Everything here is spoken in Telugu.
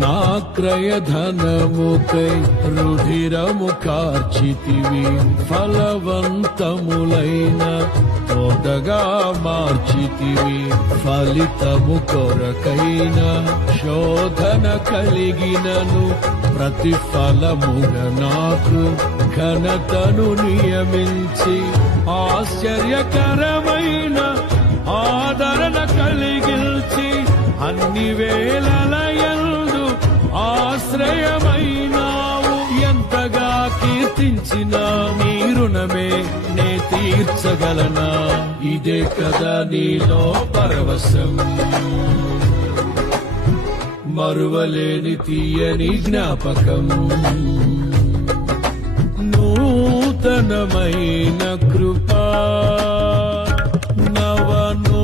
నా క్రయధనముకై రుధిరము కార్చితివి, ఫలవంతములైన తోటగా మార్చితివి. ఫలితము కొరకైన శోధన కలిగినను ప్రతిఫలముగా నాకు ఘనతను నియమించి, ఆశ్చర్యకరమైన ఆదరణ కలిగిల్చి, అన్ని వేళలయందు ఆశ్రయమైనావు. ఎంతగా కీర్తించిన నీ రుణమే నే తీర్చగలనా? ఇదే కదా నీలో పరవశం, మరువలేని తీయని జ్ఞాపకం. నూతనమైన కృపా, నవనూతనమైన